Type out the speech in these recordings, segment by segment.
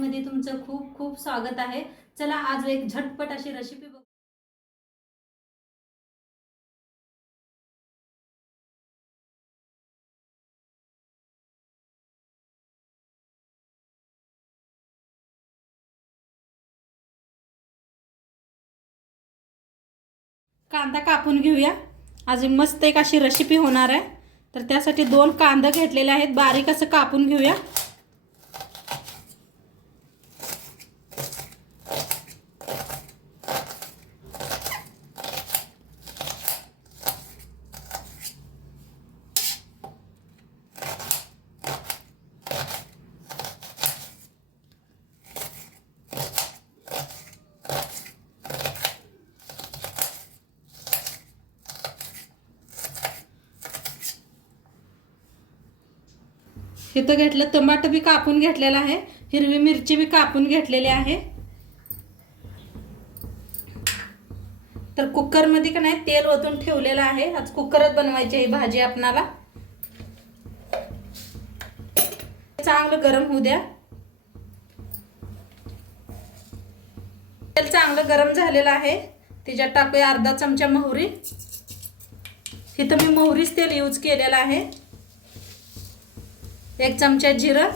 मध्ये तुमचं खूप खूप स्वागत आहे। चला आज एक झटपट अशी रेसिपी बघू। कांदा कापून घेऊया। आज मस्त एक अशी रेसिपी होणार आहे। तर त्यासाठी 2 कांदा घेतलेले आहेत, बारीक असं कापून घेऊया। इथं घेतलं टमाटर बी कापून घेतलेला आहे, हिरवी मिरची बी कापून घेतलेली आहे। तर कुकर मध्ये का नाही तेल ओतून ठेवलेलं आहे। आज कुकरात बनवायची ही भाजी आपणाला। चांगलं गरम होऊ द्या। तेल चांगलं गरम झालेलं आहे, त्याच्यात टाकूया अर्धा चमचा मोहरी। इथं मी मोहरीच तेल यूज केलेलं आहे। 1 चमचा जिरं,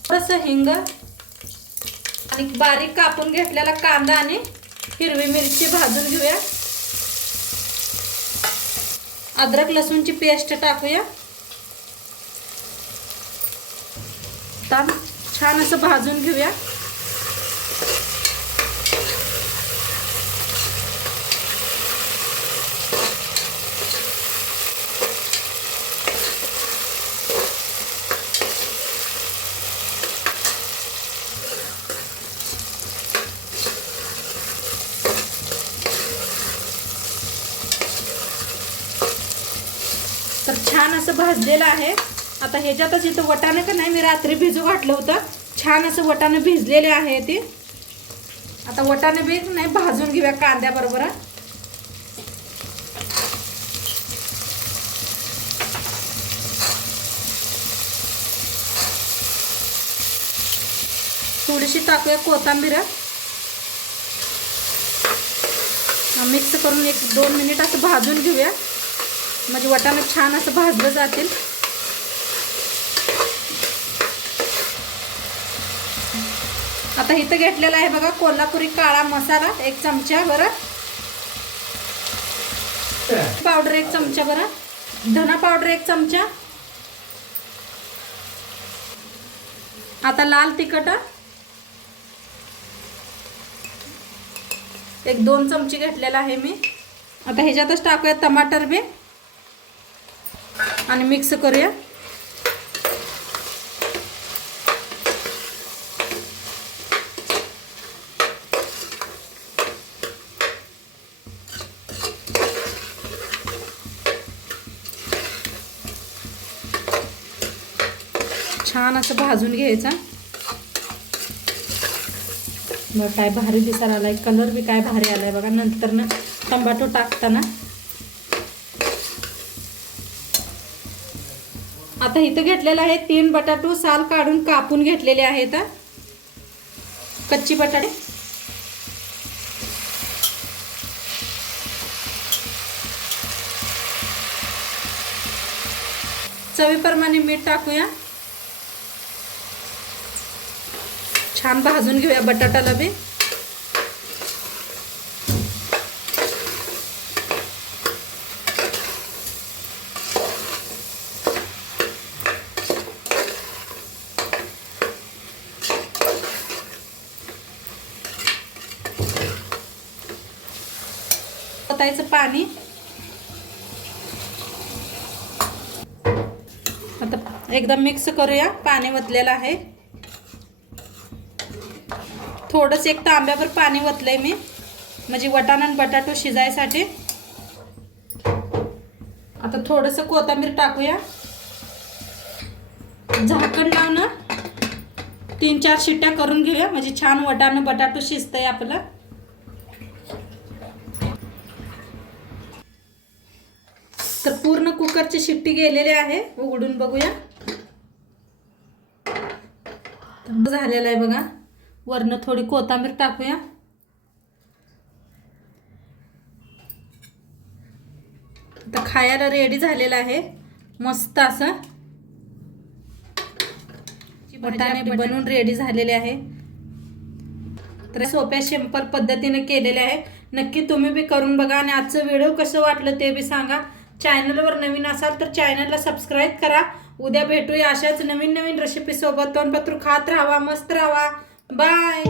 थोडंसं हिंग आणि बारीक कापून घेतलेला कांदा आणि हिरवी मिरची भाजून घेऊया। अद्रक लसूणची पेस्ट टाकूया। छान असं भाजून घेऊया। तर छान असं भाजलेलं आहे। आता ह्याच्यातच इथं वाटाणे का नाही मी रात्री भिजू घातलं होतं, छान असं वाटाणे भिजलेले आहे ते। आता वाटाणे बी नाही भाजून घेऊया कांद्याबरोबर। थोडीशी टाकूया कोथिंबीर, मिक्स करून 1-2 मिनिट असं भाजून घेऊया, म्हणजे वाटाणे छान असं भाजलं जातील। आता इथं घेतलेला आहे बघा कोल्हापुरी काळा मसाला 1 चमचा बरं, पावडर 1 चमचा बरं, धना पावडर 1 चमचा। आता लाल तिखट 1-2 चमचे घेतलेला आहे मी। आता ह्याच्यातच टाकूया टमाटर बी आणि मिक्स करूया। छान असं भाजून घ्यायचं। मग काय भारी दिसायला आलाय, कलर बी काय भारी आलाय बघा नंतर ना टमाटो टाकताना। आता इथं घेतलेला आहे 3 बटाटो साल काढून कापून घेतलेले आहेत, कच्ची बटाटे। चवीप्रमाणे मीठ टाकूया। छान भाजून घेऊया बटाट्याला बी। ओतायचं पाणी। आता एकदम मिक्स करूया, पाणी ओतलेलं आहे। थोडंसं 1 तांब्यावर पाणी ओतलंय मी, म्हणजे वाटाणा आणि बटाटो शिजायसाठी। आता थोडंसं कोथिंबीर टाकूया, झाकण लावून 3-4 शिट्ट्या करून घेऊया, म्हणजे छान वाटाणा बटाटो शिजतंय आपलं। तर पूर्ण कुकरची शिट्टी गेलेली आहे, उघडून बघूया। तर झालेलं आहे बघा. वरनं थोडी कोथिंबीर टाकूया. आता खायला रेडी झालेलं आहे मस्त असं. वटाणे बनवून रेडी झालेले आहे. तर सोप्या सिंपल पद्धतीने केलेले आहे. नक्की तुम्ही बी करून बघा आणि आजचं व्हिडिओ कसं वाटलं ते बी सांगा. चॅनलवर नवीन असाल तर चॅनलला सबस्क्राईब करा. उद्या भेटूया अशाच नवीन नवीन रेसिपी सोबत. तोंडपत्र खात राहा, मस्त राहा. बाय.